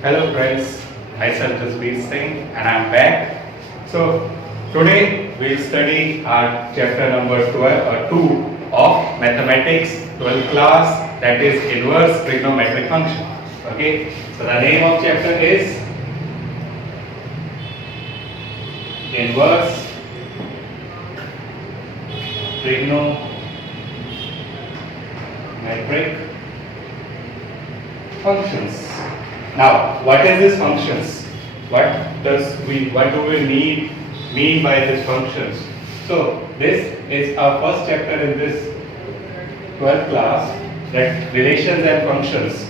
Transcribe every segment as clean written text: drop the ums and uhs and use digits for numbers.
Hello friends, myself Jasbir Singh and I'm back. So today we'll study our chapter number 12 or 2 of mathematics 12th class, that is inverse trigonometric function. Okay, so the name of chapter is inverse trigonometric functions. Now, what is this functions? What do we mean by these functions? So, this is our first chapter in this 12th class, that relations and functions.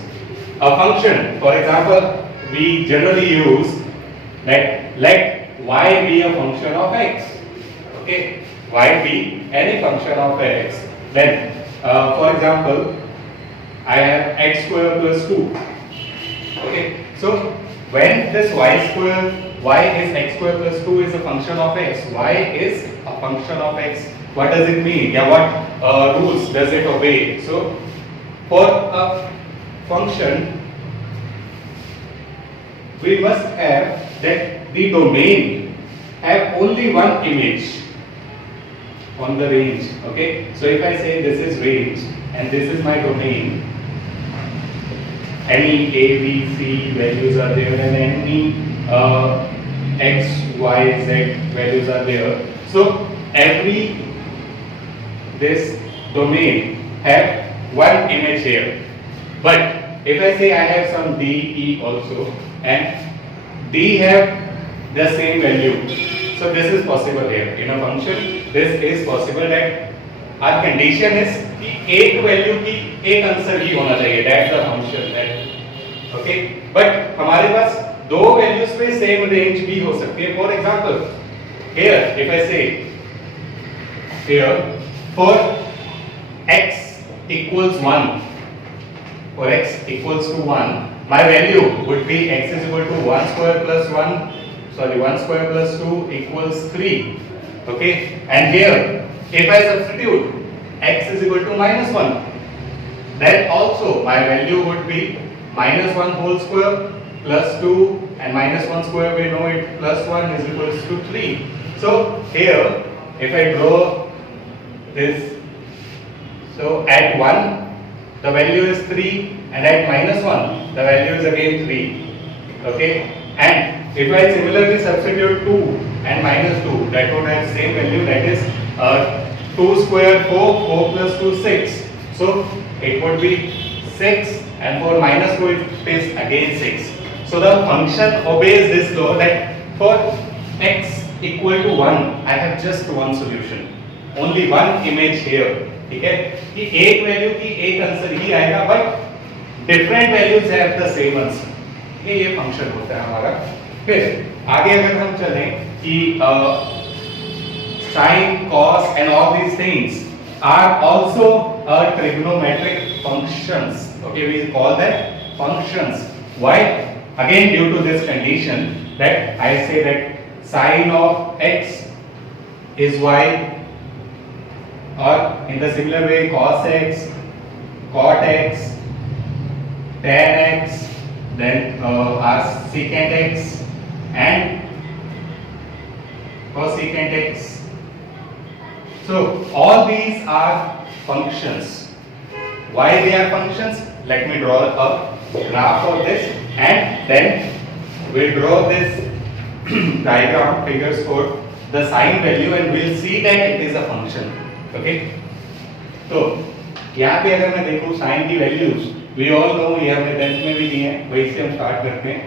A function, for example, we generally use that let y be a function of x. Okay, y be any function of x. Then, for example, I have x square plus 2. Okay, so when this y is x square plus 2 is a function of x, y is a function of x, what does it mean? Yeah, what rules does it obey? So for a function, we must have that the domain have only one image on the range. Okay, so if I say this is range and this is my domain, any a, b, c values are there and any x, y, z values are there. So every this domain have one image here. But if I say I have some d, e also and d have the same value, so this is possible here in a function. This is possible that our condition is कि एक value की एक answer ही होना चाहिए, that's the function that. Okay, but हमारे पास दो values पे same range भी हो सकती है. For example here if I से here for x equals 1, for x equals to 1, my value would be x is equal to 1 square plus 1 square plus 2 equals 3. Okay, and here if I substitute x is equal to minus 1, then also my value would be minus 1 whole square plus 2, and minus 1 square we know it plus 1 is equals to 3. So here if I draw this, so at 1 the value is 3 and at minus 1 the value is again 3. Okay, and if I similarly substitute 2 and minus 2, that would have same value, that is 2 square 4 plus 2 6. So it would be 6 and for minus 2 it is again 6. So the function obeys this law that for x equal to 1 I have just one solution, only one image here. ठीक है कि एक value की एक answer ही आएगा but different values have the same answer. ये function होता है हमारा. फिर आगे अगर हम चलें कि sin, cos and all these things are also trigonometric functions. Okay, we call them functions. Why? Again due to this condition that I say that sin of x is y, or in the similar way cos x, cot x, tan x, then our secant x and cosecant x. So all these are functions. Why they are functions? Let me draw a graph of this and then we'll draw this diagram figures for the sine value and we'll see that it is a function. Okay, तो यहाँ पे अगर मैं देखूँ sign की values, we all know, ये हमने 10th में भी ली है, वही से हम स्टार्ट करते हैं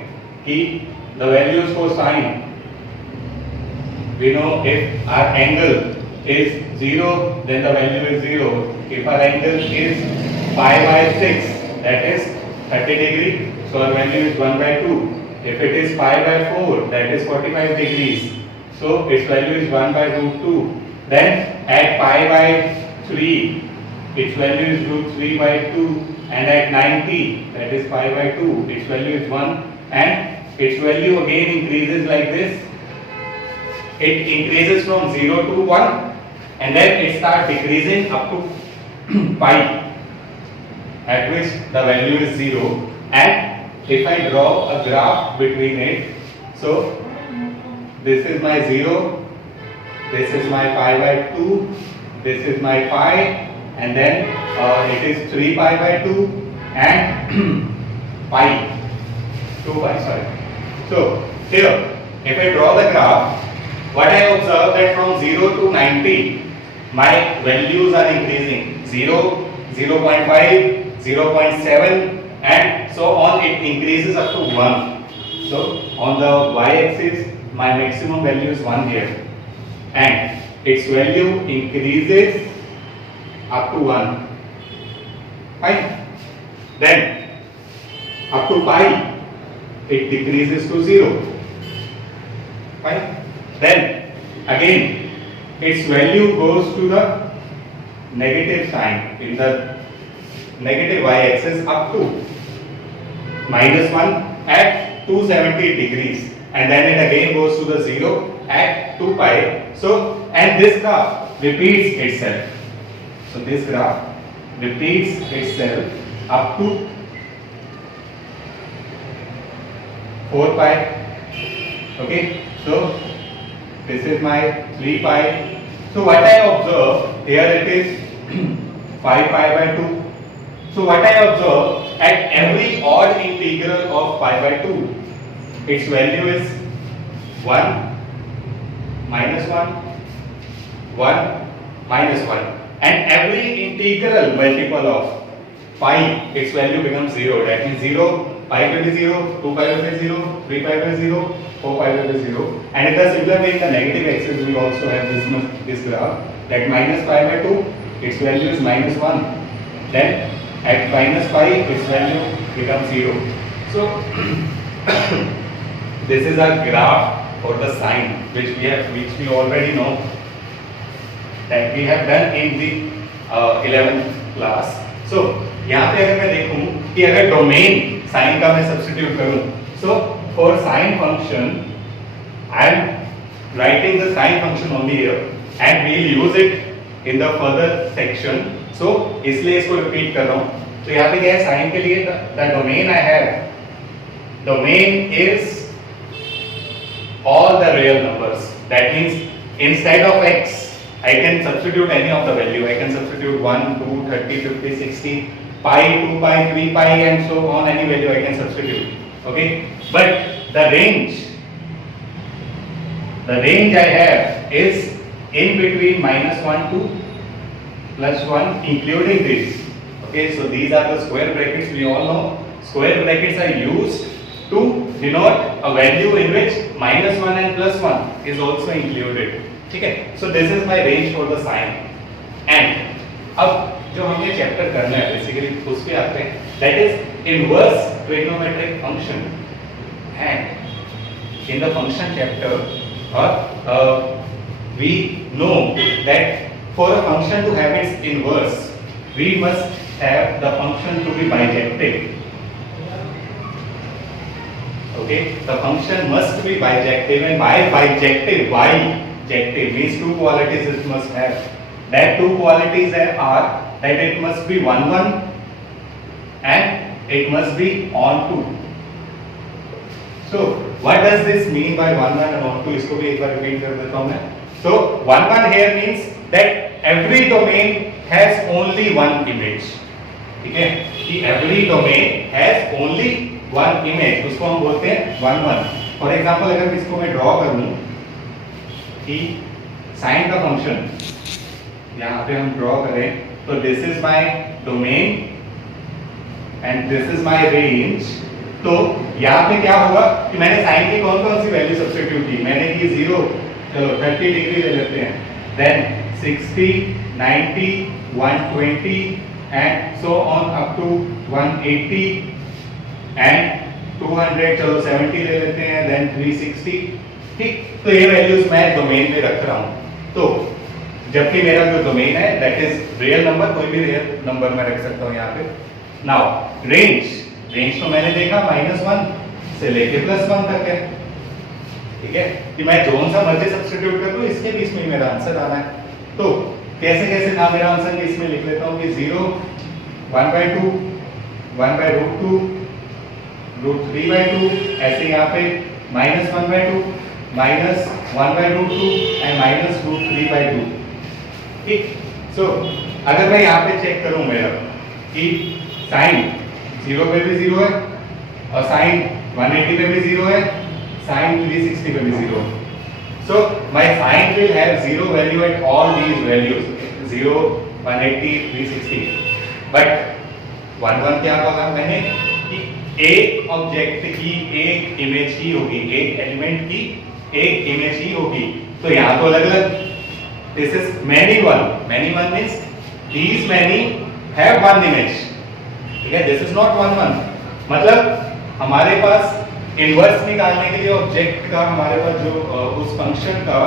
कि the values for sine, we know if our angle is 0 then the value is 0. If our angle is pi by 6, that is 30 degree, so our value is 1 by 2. If it is pi by 4, that is 45 degrees, so its value is 1 by root 2. Then at pi by 3, its value is root 3 by 2, and at 90, that is pi by 2, its value is 1, and its value again increases like this. It increases from 0 to 1 and then it starts decreasing up to pi, at which the value is 0, and if I draw a graph between it, so this is my 0, this is my pi by 2, this is my pi, and then it is 3 pi by 2 and pi, 2 pi, sorry. So here, if I draw the graph, what I observe that from 0 to 90, my values are increasing. 0, 0.5, 0.7, and so on. It increases up to 1. So on the y-axis, my maximum value is 1 here, and its value increases up to 1. Fine. Then up to pi, it decreases to 0. Fine. Then again, its value goes to the negative sign in the negative y-axis up to -1 at 270 degrees, and then it again goes to the 0 at 2 pi. So, and this graph repeats itself. So this graph repeats itself up to 4 pi. Okay, so this is my 3 pi. So what I observe here, it is 5 pi by 2. So what I observe, at every odd integral of pi by 2, its value is 1, -1, 1, -1, and every integral multiple of pi, its value becomes 0. That means 0, pi will be 0, 2 pi will be 0, 3 pi will be 0, 4 pi will be 0. And in the similar way, in the negative axis, we also have this graph, that minus pi by 2, its value is -1. Then at minus pi, its value becomes 0. So this is a graph for the sine, which we already know, that we have done in the 11th class. So यहाँ पे अगर मैं देखूं कि अगर domain sign का मैं substitute करूं, so for sine function I am writing the sine function only here, and we will use it in the further section. So इसलिए इसको रिपीट कर रहा हूं. तो यहाँ पे क्या है, साइन के लिए the domain I have, domain is all the real numbers. That means instead of x, I can substitute any of the value. I can substitute 1, 2, 30, 50, 60, pi, 2 pi, 3 pi, and so on. Any value I can substitute. Okay, but the range I have is in between -1 to +1, including this. Okay, so these are the square brackets. We all know square brackets are used to denote a value in which -1 and +1 is also included. ठीक है, so this is my range for the sine. And अब जो हमें chapter करना है basically उस पे आते हैं, that is inverse trigonometric function. And in the function chapter, we know that for a function to have its inverse, we must have the function to be bijective. Okay, the function must be bijective, and by bijective, bijective means two qualities it must have. That two qualities are that it must be 1, 1 and it must be on 2. So what does this mean by 1, 1 and on 2? इसको भी एक बार repeat कर देता हूँ मैं. So 1, 1 here means that every domain has only one image. ठीक है, कि every domain has only one image, उसको हम बोलते हैं 1, 1. फॉर एग्जाम्पल अगर इसको मैं ड्रॉ करूं कि साइन का फंक्शन यहाँ पे हम ड्रॉ करें, तो this is my domain and this is my range. तो यहाँ पे क्या होगा कि मैंने साइन की कौन कौन सी वैल्यू सब्स्टिट्यूट की, मैंने की 0, चलो 30 डिग्री ले लेते हैं, then 60, 90, 120 and so on up to 180 and 200, चलो 70 ले लेते हैं, देन 360. ठीक, तो ये वैल्यूज मैं डोमेन में रख रहा हूं. तो जबकि मेरा जो डोमेन है दैट इज रियल नंबर, कोई भी रियल नंबर मैं रख सकता हूं यहाँ पे. नाउ रेंज तो मैंने देखा -1 से लेके +1 तक है. ठीक है, कि मैं जोन सा मर्जी सब्स्टिट्यूट कर दूं, इसके बीच में मेरा आंसर आना है. तो कैसे ना मेरा आंसर के इसमें लिख लेता हूं कि 0, 1/2, 1/√2, √3/2, ऐसे यहाँ पे -1/2, -1/√2 एंड -√3/2। ठीक, सो अगर मैं यहाँ पे चेक करूँ मेरा कि साइन 0 पे भी 0 है और साइन 180 पे भी 0 है, साइन 360 पे भी 0 है। So my sine will have zero value at all these values, 0, 180, 360. But 1 क्या कहा मैंने कि एक ऑब्जेक्ट की एक इमेज ही होगी, एक एलिमेंट की एक इमेज ही होगी। तो यहाँ तो अलग अलग, this is many one means these many have one image, ठीक है, this is not one, मतलब हमारे पास इनवर्स निकालने के लिए ऑब्जेक्ट का हमारे पास जो उस फंक्शन का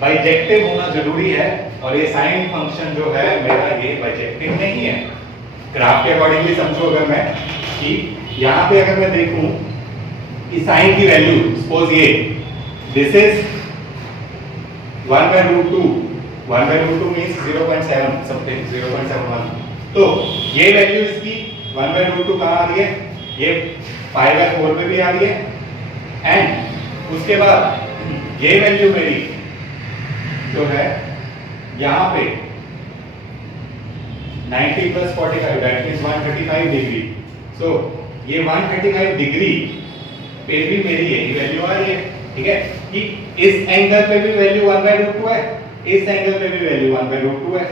बाइजेक्टिव होना जरूरी है, और ये साइन फंक्शन जो है मेरा ये बाइजेक्टिव नहीं है। ग्राफ के अकॉर्डिंगली समझो, अगर मैं कि यहाँ पे अगर मैं देखूं कि साइन की वैल्यू सपोज ये दिस इज 1/√2, 1/√2 मींस 0.7 समथिंग, 0.71, तो ये वैल्यू इसकी 1/√2 कहाँ आ रही है, ये 5/4 पे भी आ रही है, एंड उसके बाद ये वैल्यू मेरी जो है यहाँ पे 90 + 45 दैट मींस 135 डिग्री। सो ये 135 डिग्री पे भी मेरी यही वैल्यू आ रही है, ठीक है, कि इस एंगल पे भी वैल्यू 1/√2 है, इस एंगल पे भी वैल्यू 1/√2 है।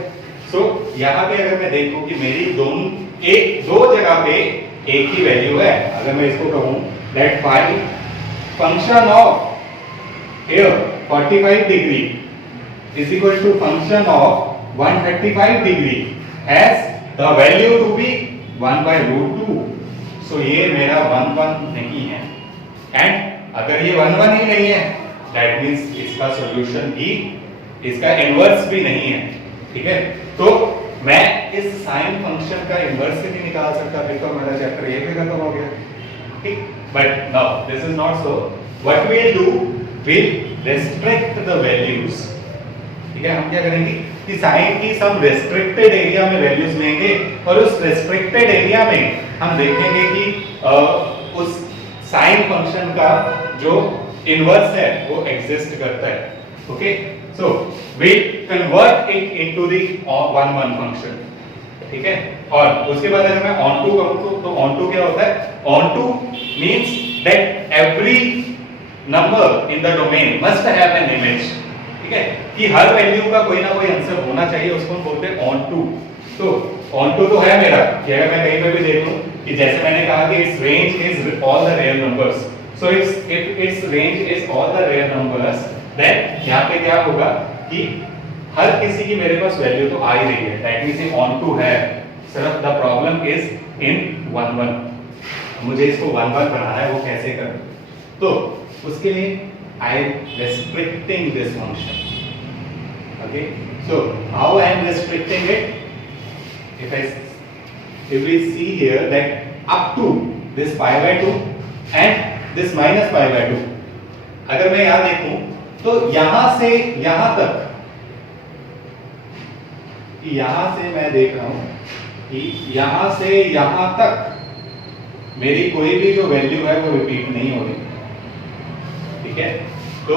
सो यहाँ पे अगर मैं देखूं कि मेरी दो जगह पे एक ही वैल्यू है, अगर मैं इसको कहूं that function of here 45 degree is equal to function of 135 degree has the value to be 1/√2, so ये मेरा 1 नहीं है, एंड अगर ये 1 ही नहीं है that means इसका सॉल्यूशन भी, इसका इनवर्स भी नहीं है, ठीक है। तो मैं इस साइन फंक्शन का इनवर्स से भी निकाल सकता, फिर तो मेरा चैप्टर ये पे खत्म हो गया, ठीक। But now this is not so, what we will do, will restrict the values, ठीक है। हम क्या करेंगे कि साइन की सम रेस्ट्रिक्टेड एरिया में वैल्यूज लेंगे, और उस रेस्ट्रिक्टेड एरिया में हम देखेंगे कि उस साइन फंक्शन का जो इनवर्स है वो एग्जिस्ट करता है, okay. So we convert it into the 1 function, ठीक है। और उसके बाद अगर मैं onto कहूँ तो onto क्या होता है, onto means that every number in the domain must have an image, ठीक है, कि हर वैल्यू का कोई ना कोई आंसर होना चाहिए, उसको हम बोलते हैं onto। तो onto तो है मेरा कि अगर मैं कहीं पे भी देखूं कि जैसे मैंने कहा कि its range is all the real numbers, so if its range is all the real numbers, then यहाँ पे क्या होगा कि हर किसी की मेरे पास वैल्यू तो आ ही रही है, दैट मींस ये onto है, सिर्फ द प्रॉब्लम इज इन 1 मुझे इसको 1 बनाना है, वो कैसे करूं, तो उसके लिए I am restricting this function, okay. So how I am restricting it, if we see here that up to this π/2 and this -π/2, अगर मैं यहां देखूं तो यहां से यहां तक, कि यहां से मैं देख रहा हूं कि यहां से यहां तक मेरी कोई भी जो वैल्यू है वो रिपीट नहीं हो रही, ठीक है। तो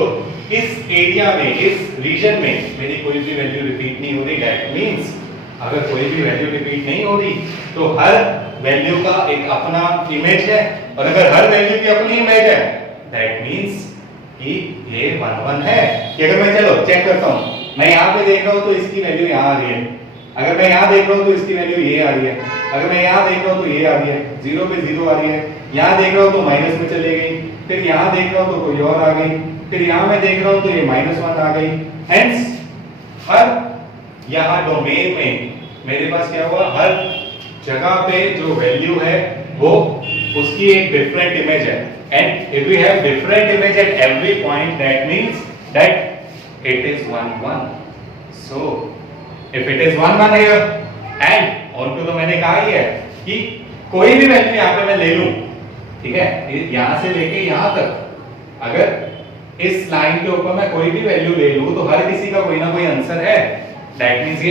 इस एरिया में, इस रीजन में मेरी कोई भी वैल्यू रिपीट नहीं हो रही, दैट मींस अगर कोई भी वैल्यू रिपीट नहीं हो रही तो हर वैल्यू का एक अपना इमेज है, और अगर हर वैल्यू की अपनी इमेज है दैट मींस कि ये 1 है। कि अगर मैं चलो चेक करता हूं, मैं यहाँ पे देख रहा हूं तो इसकी वैल्यू यहाँ आ रही है, अगर मैं यहाँ देख रहा हूं तो इसकी वैल्यू ये आ रही है, अगर मैं यहाँ देख रहा हूं तो ये आ रही है, 0 पे 0 आ रही है, यहाँ देख रहा हूं तो माइनस में चले गई, फिर यहाँ देख रहा हूं तो कोई और आ गई, फिर यहाँ मैं देख रहा हूं तो ये -1 आ गई। हेंस हर यहाँ डोमेन में मेरे पास क्या हुआ, हर जगह पे जो वैल्यू है वो उसकी एक डिफरेंट इमेज है, and if we have different image at every point that means that it is 1 so if it is 1 here and on तो मैंने कहा ही है कि कोई भी वैल्यू यहाँ पे मैं ले लूं, ठीक है, यहां से लेके यहां तक, अगर इस लाइन के ऊपर मैं कोई भी वैल्यू ले लूं तो हर किसी का कोई ना कोई आंसर है, दैट मींस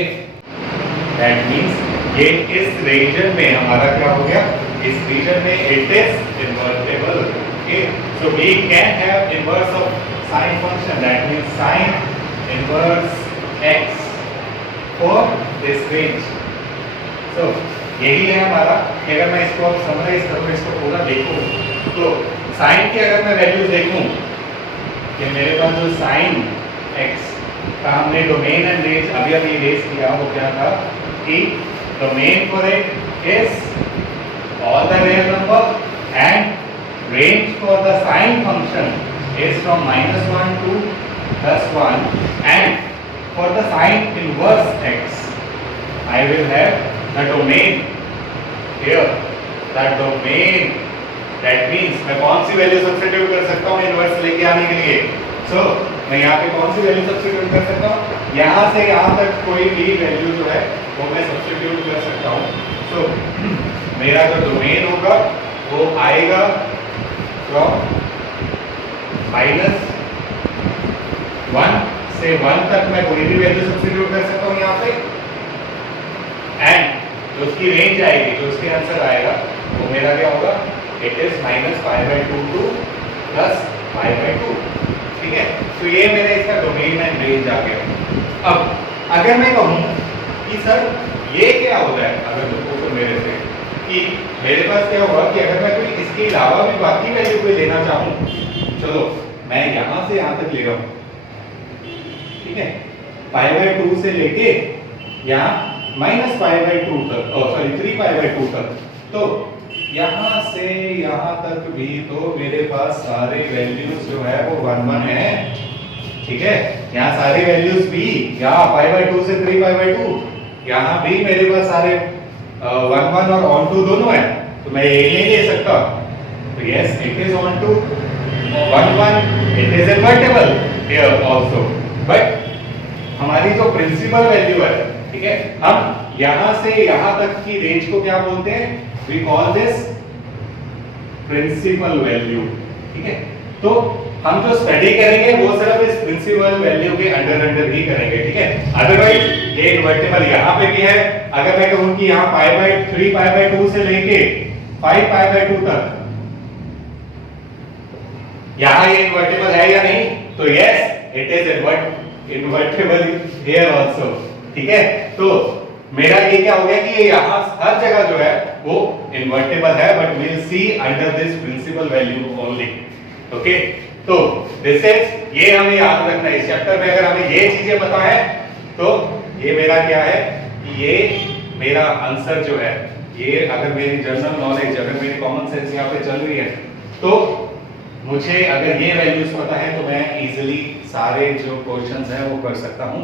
ये इस रीजन में हमारा क्या हो गया, इस रीजन में it is invertible. Okay, so we can have inverse of sine function, that means sine inverse x for this range. So यही है हमारा कि अगर मैं इसको समराइज करूं, इसको पूरा देखूं, तो साइन की अगर मैं वैल्यूज देखूं कि मेरे पास जो साइन x का हमने डोमेन एंड रेंज अभी अभी रेज किया, वो क्या था कि domain for it is all the real number and range for the sine function is from -1 to +1 and for the sign inverse x I will have the domain here, that domain, that means मैं कौन सी value substitute कर सकता हूँ inverse लेके आने के लिए। सो मैं यहाँ पे कौन सी वैल्यू सब्स्टिट्यूट कर सकता हूँ, यहाँ से यहाँ तक कोई भी वैल्यू जो है वो मैं सब्स्टिट्यूट कर सकता हूँ। सो मेरा जो डोमेन होगा वो आएगा फ्रॉम -1 से 1 तक मैं कोई भी वैल्यू सब्स्टिट्यूट कर सकता हूँ यहाँ पे, एंड जो उसकी रेंज आएगी, जो उसके आंसर आएगा, वो मेरा क्या होगा, इट इज -π/2 to +π/2। ठीक है, तो ये मेरा इसका डोमेन एंड रेंज आ गया। अब अगर मैं कहूँ कि सर ये क्या होता है, अगर देखो तो मेरे से कि मेरे पास क्या हुआ कि अगर मैं कोई इसके अलावा भी बाकी वैल्यू कोई लेना चाहूँ, चलो मैं यहाँ से यहाँ तक ले रहा हूँ, ठीक है, π/2 से लेके यहाँ -π/2 तक, सॉरी 3π/2 तक, तो यहाँ से यहाँ तक भी तो मेरे पास सारे वैल्यूज जो है वो 1 1 है। ठीक है, यहाँ सारी वैल्यूज भी, यहाँ π/2 से 3π/2, यहाँ भी मेरे पास सारे 1 1 और ऑन टू दोनों है, तो मैं ये नहीं ले सकता। तो yes, it is onto 1 1, it is invertible here also, but हमारी जो प्रिंसिपल वैल्यू है, ठीक है, हम यहां से यहां तक की रेंज को क्या बोलते हैं, we call this principal value. ठीक है, तो हम जो स्टडी करेंगे वो सिर्फ इस प्रिंसिपल वैल्यू के अंडर ही करेंगे। ठीक है, अदरवाइज ये इन्वर्टेबल यहां पे भी है। अगर मैं कहूं कि यहां π/3π/2 से लेके 5π/2 तक यहां ये इन्वर्टेबल है या नहीं, तो yes, it is invertible here also. ठीक है, तो मेरा ये क्या हो गया कि ये यहाँ हर जगह जो है वो इन्वर्टेबल है, but we will see under this principal value only. Okay, तो दिस इज, ये हमें याद रखना है इस चैप्टर में। अगर हमें ये चीजें पता है तो ये मेरा क्या है कि ये मेरा आंसर जो है, ये अगर मेरी जनरल नॉलेज, अगर मेरी कॉमन सेंस यहाँ पे चल रही है, तो मुझे अगर ये वैल्यूज पता है तो मैं इजीली सारे जो क्वेश्चंस हैं वो कर सकता हूँ।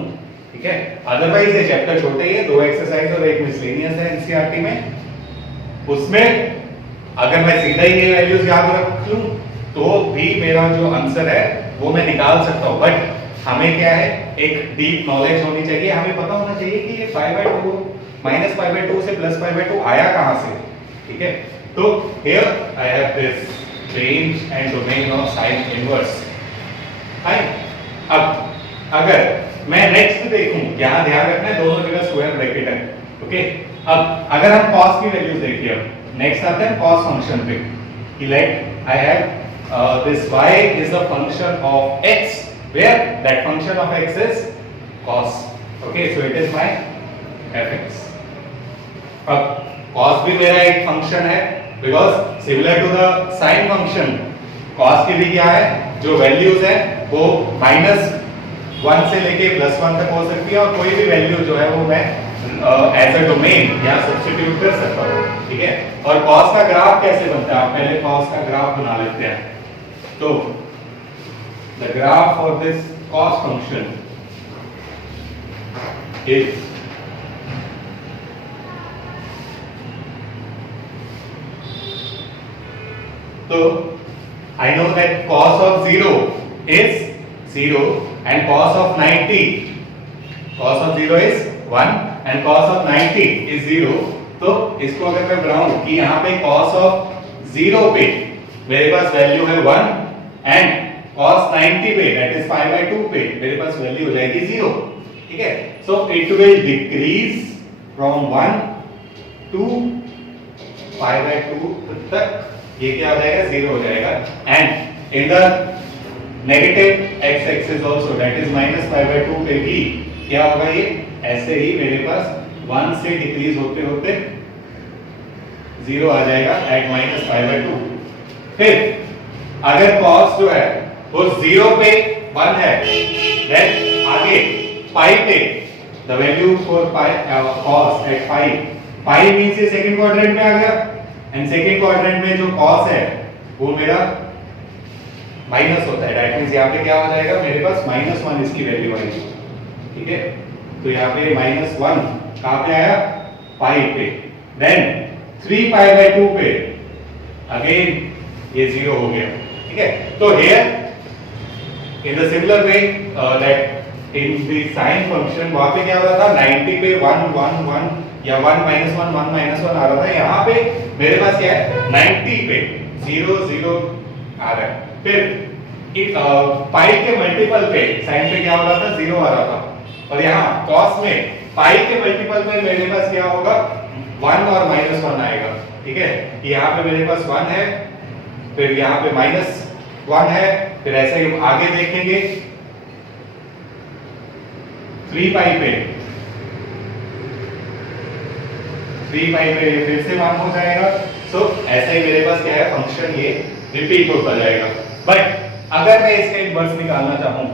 ठीक है, अदरवाइज ये चैप्टर छोटे ही है, 2 एक्सरसाइज और 1 मिसलेनियस है एनसीईआरटी में, उसमें अगर मैं सीधा ही ये वैल्यूज याद रख लूं तो भी मेरा जो आंसर है वो मैं निकाल सकता हूं। बट हमें क्या है, एक डीप नॉलेज होनी चाहिए, हमें पता होना चाहिए कि ये π/2 -π/2 से +π/2 आया कहां से। ठीक है, तो here I have this range and domain of sine inverse. अब अगर मैं नेक्स्ट देखूं, यहां ध्यान रखना है दोनों जगह स्क्वायर ब्रैकेट है। ओके, अब अगर हम cos की वैल्यूज देखिए, नेक्स्ट आते हैं cos फंक्शन पे कि let I have this y is the function of x where that function of x is cos। Okay, so it is my fx। अब cos भी मेरा एक फंक्शन है, because similar to the sine function cos की भी क्या है, जो वैल्यूज है वो -1 से लेके +1 तक हो सकती है, और कोई भी वैल्यू जो है वो मैं एज अ डोमेन यहाँ सब्स्टिट्यूट कर सकता हूँ। ठीक है, और cos का ग्राफ कैसे बनता है, आप पहले cos का ग्राफ बना लेते हैं। तो the graph for this cos function is, तो I know that cos of 0 is 0 and cos of 90, cos of 0 is 1 and cos of 90 is 0। तो इसको अगर मैं बनाऊं कि यहाँ पे cos of 0 पे मेरे पास वैल्यू है 1 एंड cos 90 पे दैट इज π/2 पे मेरे पास वैल्यू हो जाएगी 0। ठीक है, so it will decrease from 1 2 pi by 2 तक ये क्या हो जाएगा, 0 हो जाएगा। And in the negative x axis also that is minus pi by 2 पे भी क्या होगा, ये ऐसे ही मेरे पास 1 से डिक्रीज होते होते 0 आ जाएगा एट माइनस पाई बाय 2। फिर अगर cos जो है वो 0 पे 1 है, देन आगे पाई पे the value for pi cos at pi means ये सेकंड क्वाड्रेंट में आ गया, एंड सेकंड क्वाड्रेंट में जो cos है वो मेरा माइनस होता है। दैट मींस यहाँ पे क्या हो जाएगा, मेरे पास -1 इसकी वैल्यू आएगी, ठीक है। तो यहाँ पे -1 कहाँ पे आया, पाई पे। देन 3 पाई बाय 2 पे अगेन ये 0 हो गया, ठीक है। तो here in the similar way that in the sine function वहां पे क्या हो रहा था, 90 पे 1 1 1 या 1 -1 1 -1 आ रहा था। यहाँ पे मेरे पास क्या है, 90 पे 0 0 आ रहा है। फिर पाई के मल्टीपल पे साइन पे क्या हो रहा था, 0 आ रहा था। और यहाँ cos में पाई के मल्टीपल पे मेरे पास क्या होगा, 1 और -1 आएगा, ठीक है। यहाँ पे मेरे पास 1 है, फिर यहाँ पे -1 है, फिर ऐसे ही हम आगे देखेंगे 3 पाई पे फिर से 1 हो जाएगा। सो ऐसा ही मेरे पास क्या है, फंक्शन ये रिपीट होता जाएगा। बट अगर मैं इसका इनवर्स निकालना चाहूं,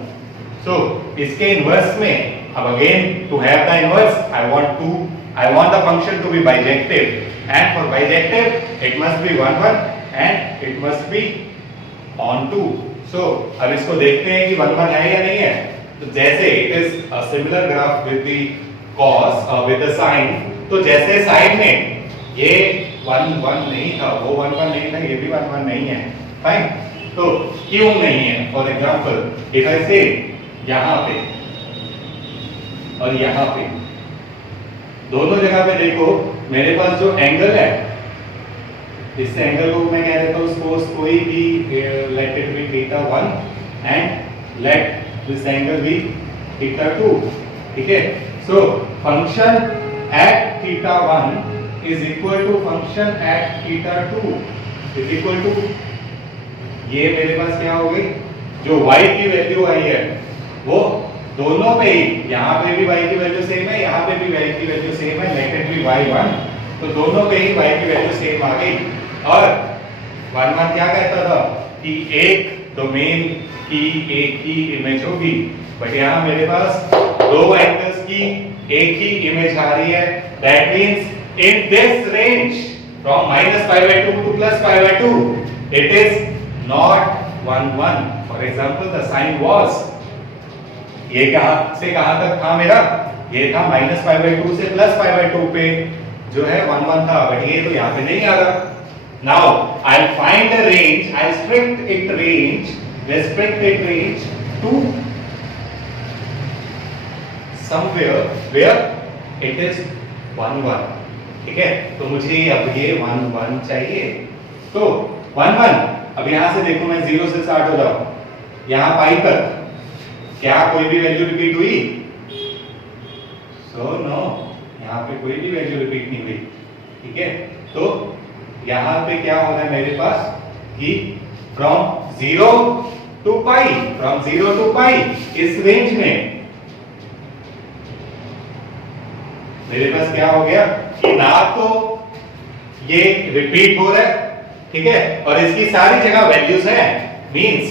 सो इसके इनवर्स में अब again to have the inverse I want the function to be bijective, and for bijective it must be 1 1 and it must be on 2। So अब इसको देखते हैं कि 1 1 है या नहीं है। तो जैसे it is a similar graph with the cos with the sin, तो जैसे साइन में ये 1 1 नहीं था, वो 1 1 नहीं था, ये भी 1 1 नहीं है, फाइन। तो क्यों नहीं है, फॉर एग्जांपल इफ आई से यहां पे और यहां पे दोनों जगह पे देखो मेरे पास जो एंगल है, इस एंगल को मैं कह देता हूं सपोज कोई भी let it be θ1 and let this angle be θ2, ठीक है। So function at θ1 is equal to function at θ2 is equal to, ये मेरे पास क्या हो गई, जो y की वैल्यू आई है वो दोनों पे ही, यहाँ पे भी y की वैल्यू सेम है, यहाँ पे भी y की वैल्यू सेम है, लेट इट बी y1, तो दोनों पे ही y की वैल्यू सेम आ गई। और 1 1 क्या कहता था कि एक डोमेन की एक ही इमेज होगी, बट यहाँ मेरे पास दो एंगल्स की एक ही इमेज आ रही है। That means in this range from -π/2 to +π/2 it is not 1 1। For example the sine was, ये कहां से कहां तक था मेरा, ये था -π/2 से +π/2 पे जो है 1 1 था, बट ये तो यहां पे नहीं आ रहा। Now I will find the range, I restrict it range to somewhere where it is 1 1, ठीक है। तो मुझे अब ये 1 1 चाहिए। तो 1 1 अब यहां से देखो, मैं 0 से स्टार्ट हो जाऊं, यहां पाई तक क्या कोई भी वैल्यू रिपीट हुई? सो नो, यहां पे कोई भी वैल्यू रिपीट नहीं हुई, ठीक है। तो यहां पे क्या हो रहा है मेरे पास कि फ्रॉम 0 to π इस रेंज में मेरे पास क्या हो गया कि ना तो ये रिपीट हो रहा है, ठीक है, और इसकी सारी जगह वैल्यूज हैं, means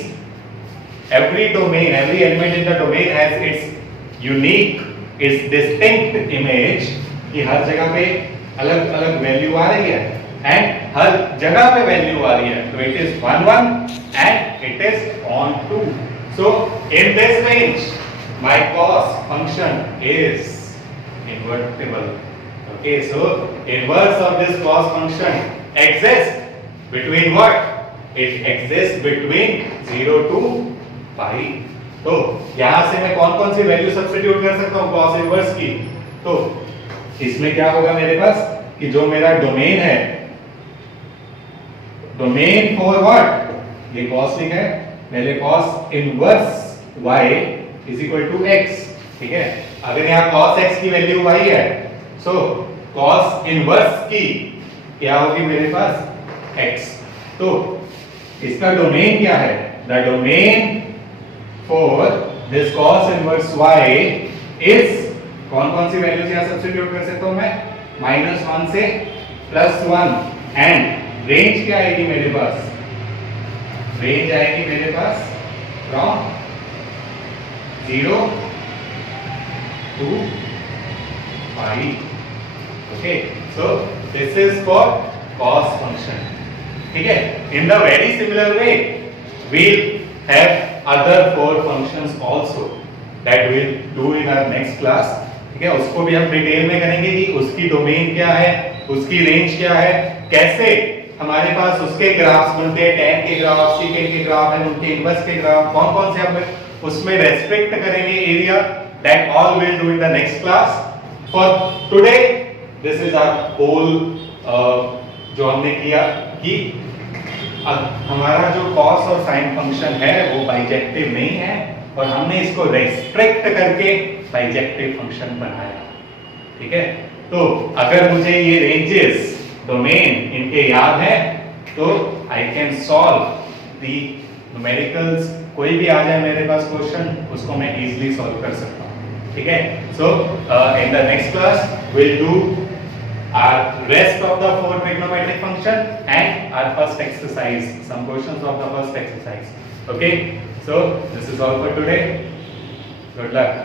every element in the domain has its unique, it's distinct image, कि हर जगह पे अलग अलग वैल्यू आ रही है एंड हर जगह पे वैल्यू आ रही है। तो it is 1 1 and it is on 2। So in this range my cos function is invertible. Okay, so inverse of this cos function exists between what? It exists between 0 to π. तो यहां से मैं कौन कौन सी वैल्यू सब्स्टिट्यूट कर सकता हूं cos inverse की? तो इसमें क्या होगा मेरे पास कि जो मेरा डोमेन है, डोमेन फॉर व्हाट, ये cos लिखा है, पहले cos inverse y is equal to x, ठीक है। अगर यहाँ cos x की वैल्यू y है, सो cos इनवर्स की क्या होगी मेरे पास x। तो इसका डोमेन क्या है? The domain for this cos inverse y is, कौन कौन सी वैल्यूज यहां सब्स्टिट्यूट कर सकता हूं मैं? -1 से +1 एंड रेंज क्या आएगी मेरे पास? रेंज आएगी मेरे पास from 0 to pi। Okay, so this is for cos function. ठीक है, in the very similar way we'll have other 4 functions also that we'll do in our next class। ठीक है, उसको भी हम डिटेल में करेंगे कि उसकी डोमेन क्या है, उसकी रेंज क्या है, कैसे हमारे पास उसके ग्राफ्स बनते हैं, tan के ग्राफ, secant के ग्राफ एंड उनके इनवर्स के ग्राफ, कौन कौन से हम उसमें रेस्ट्रिक्ट करेंगे area, that all we'll do in the next class। For today this is our whole जो हमने किया कि हमारा जो cos और sin फंक्शन है वो बाइजेक्टिव नहीं है और हमने इसको रेस्ट्रिक्ट करके बाइजेक्टिव फंक्शन बनाया। ठीक है, तो अगर मुझे ये रेंजेस डोमेन इनके याद है तो I can solve the numericals, कोई भी आ जाए मेरे पास क्वेश्चन उसको मैं इजीली सॉल्व कर सकता हूं। ठीक है, so in the next class we'll do our rest of the 4 trigonometric function and our first exercise, some questions of the first exercise। Okay, so this is all for today. Good luck.